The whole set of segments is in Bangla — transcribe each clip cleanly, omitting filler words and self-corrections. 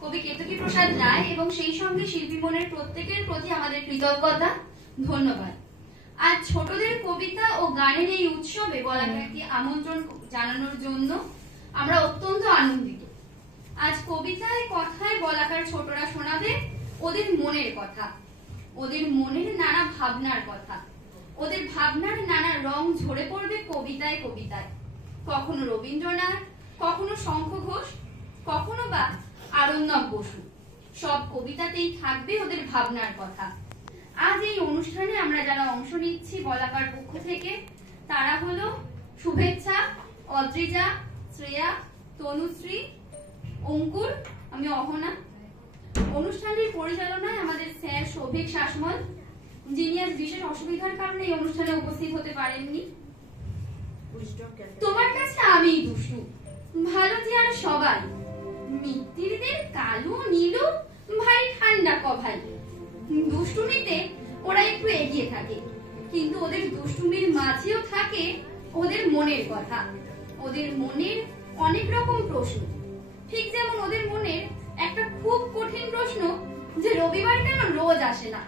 কবি কেতকী প্রসাদ রায় এবং সেই সঙ্গে শিল্পী মনের প্রত্যেকের প্রতি আমাদের কৃতজ্ঞতা, ধন্যবাদ। আজ ছোটদের কবিতা ও গানের এই উৎসবে বলাকারকে আমন্ত্রণ জানানোর জন্য আমরা অত্যন্ত আনন্দিত। আজ কবিতায় কথায় বলাকার ছোটরা শোনাবে ওদের মনের কথা, ওদের মনের নানা ভাবনার কথা। ওদের ভাবনার নানা রং ঝরে পড়বে কবিতায় কবিতায়, কখনো রবীন্দ্রনাথ, কখনো শঙ্খ ঘোষ, কখনো বা আরণ্যক বসু। সব কবিতাতেই থাকবে ওদের ভাবনার কথা। আজ এই অনুষ্ঠানে আমরা যারা অংশ নিচ্ছি বলাকার পক্ষ থেকে, তারা হলো শুভেচ্ছা, অদ্রিজা, শ্রেয়া, তনুশ্রী, অঙ্কুর, আমি অহনা। অনুষ্ঠানের পরিচালনায় আমাদের স্যার শোভিক শাসমল, যিনি আজ বিশেষ অসুবিধার কারণে এই অনুষ্ঠানে উপস্থিত হতে পারেননি। তোমার কাছে আমি দুষ্টু, ভালো যে আর সবাই, মিত্তিরদের কালো নীলু ভাই ঠান্ডা কভাই। দুষ্টুমিতে ওরা একটু এগিয়ে থাকে, কিন্তু ওদের দুষ্টুমির মাঝেও থাকে ওদের মনের কথা, ওদের মনের অনেক রকম প্রশ্ন। ঠিক যেমন ওদের মনের একটা খুব কঠিন প্রশ্ন যে রবিবার কেন রোজ আসে না,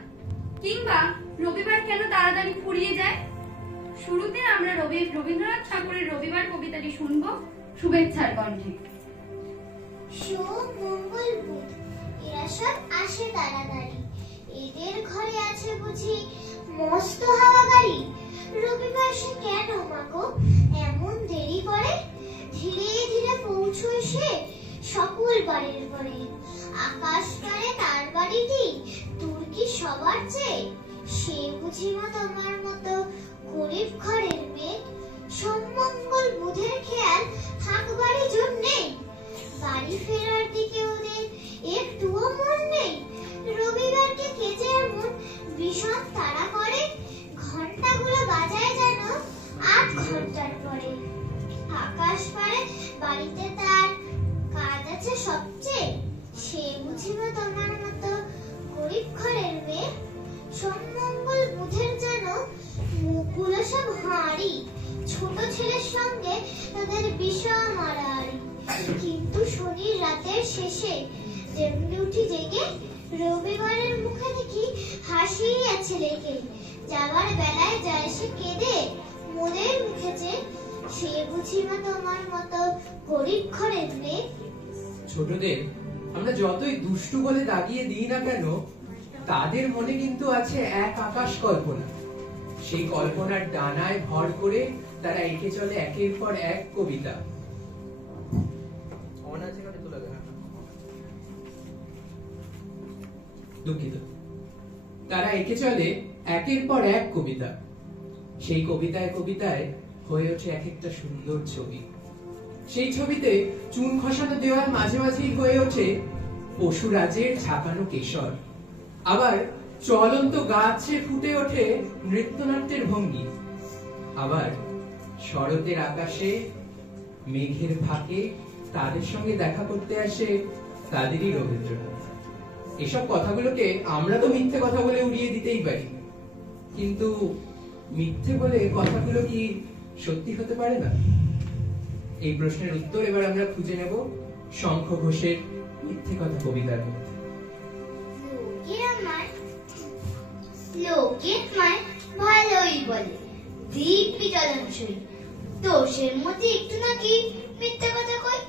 কিংবা রবিবার কেন তাড়াতাড়ি ফুরিয়ে যায়। শুরুতে আমরা রবীন্দ্রনাথ ঠাকুরের রবিবার কবিতাটি শুনব শুভেচ্ছার কণ্ঠে। সোম, মঙ্গল, বুধ এরা সব আসে তাড়াতাড়ি, এদের ঘরে আছে বুঝি মস্ত হাওয়া গাড়ি। রবিবার সে কেন মাগো এমন দেরি করে, ধীরে ধীরে পৌঁছয় সে সকল বাড়ির ঘরে। আকাশ পারে তার বাড়িটি তোর কি সবার চেয়ে, সে বুঝি মা তোমার মতো গরিব ঘরের মেয়ে। সোম, মঙ্গল, বুধের খেয়াল থাকবারই জন্যে, বাড়ি ফেরার দিকে ওদের একটুও মন নেই। রবিবারকে কে যে এমন ভীষণ তাড়া করে, ঘন্টাগুলো বাজায় যেন 8 ঘন্টার পরে। আকাশ পারে বাড়িতে তার কাজ আছে সবচেয়ে, সে বুঝিবা তোমার মতো গরিব ঘরের মেয়ে। সোম, মঙ্গল, বুধের যেন মুখগুলো সব হাঁড়ি, ছোট ছেলের সঙ্গে তাদের বিষম মারামারি। কিন্তু শনির রাতের শেষে যেমনি উঠি জেগে, রবিবারের মুখে দেখি হাসি আছে লেগে। যাবার বেলায় যায় সে কেঁদে মনের মুখে যে, সে বুঝিবা তোমার মতো গরিব ঘরের মেয়ে। ছোটদের আমরা যতই দুষ্টু বলে দাগিয়ে দিই না কেন, তাদের মনে কিন্তু আছে এক আকাশ কল্পনা। সেই কল্পনার ডানায় ভর করে তারা এঁকে চলে একের পর এক কবিতা। দুঃখিত, তারা এঁকে চলে একের পর এক কবিতা। সেই কবিতায় কবিতায় হয়ে ওঠে এক একটা সুন্দর ছবি। সেই ছবিতে চুন খসানো দেওয়াল মাঝে মাঝেই হয়ে ওঠে পশুরাজের ঝাঁকানো কেশর। আবার চলন্ত গাছে ফুটে ওঠে নৃত্যনাট্যের ভঙ্গি। আবার শরতের আকাশে মেঘের ফাঁকে তাদের সঙ্গে দেখা করতে আসে তাদেরই রবীন্দ্রনাথ। এসব কথাগুলোকে আমরা তো মিথ্যে কথা বলে উড়িয়ে দিতেই পারি, কিন্তু মিথ্যে বলে কথাগুলো কি সত্যি হতে পারে না? এই প্রশ্নের উত্তর এবার আমরা খুঁজে নেব শঙ্খ ঘোষের মিথ্যে কথা কবিতার মধ্যে। লোকে আমায় ভালোই বলে, দিব্যি চলনসই, দোষের মধ্যে একটু নাকি মিথ্যে কথা কই।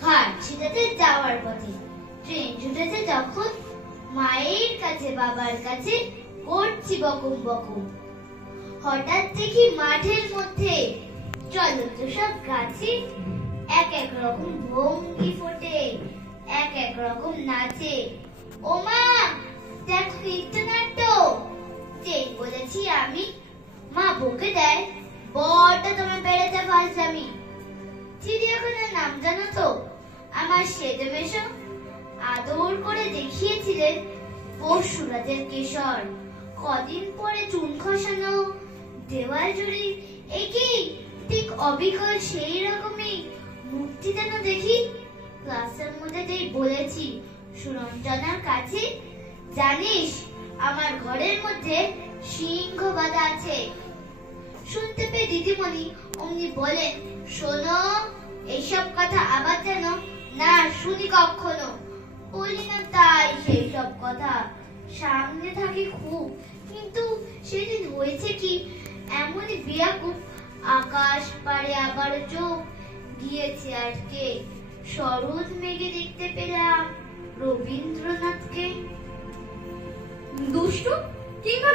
ঘাট ছিটাতে যাওয়ার পথে ট্রেন ছুটেছে যখন, মায়ের কাছে বাবার কাছে করছি বকুম বকুম। হঠাৎ দেখি মাঠের মধ্যে চলন্ত সব গাছে এক এক রকম ভঙ্গি ফোটে, এক এক রকম নাচে। ও মা, দেখো নৃত্যনাট্য। যেই বলেছি আমি, মা বকে দেয়, বড়টা তোমার বেড়েছে ফাজলামি। চিড়িয়াখানার নাম জানো তো? আমার সেজে মেশো আদর করে দেখিয়েছিলেন পশুরাজের কেশর। কদিন পরে চুন খসানো দেওয়াল জুড়ি, একই ঠিক অবিকল সেই রকমই মূর্তি যেন দেখি। ক্লাসের মধ্যে যেই বলেছি সুরঞ্জনার কাছে, জানিস আমার ঘরের মধ্যে সিংহ বাঁধা আছে। শুনতে পেয়ে দিদিমণি অমনি বলেন, শোনো, এইসব কথা আবার যেন না শুনি কখনো। সামনে থাকে খুব, কিন্তু সেদিন হয়েছে কি এমনই বেয়াকুব, আকাশ পারে আবার চোখ গিয়েছে আটকে, শরৎ মেঘে দেখতে পেলাম রবীন্দ্রনাথকে। দুষ্টু কিংবা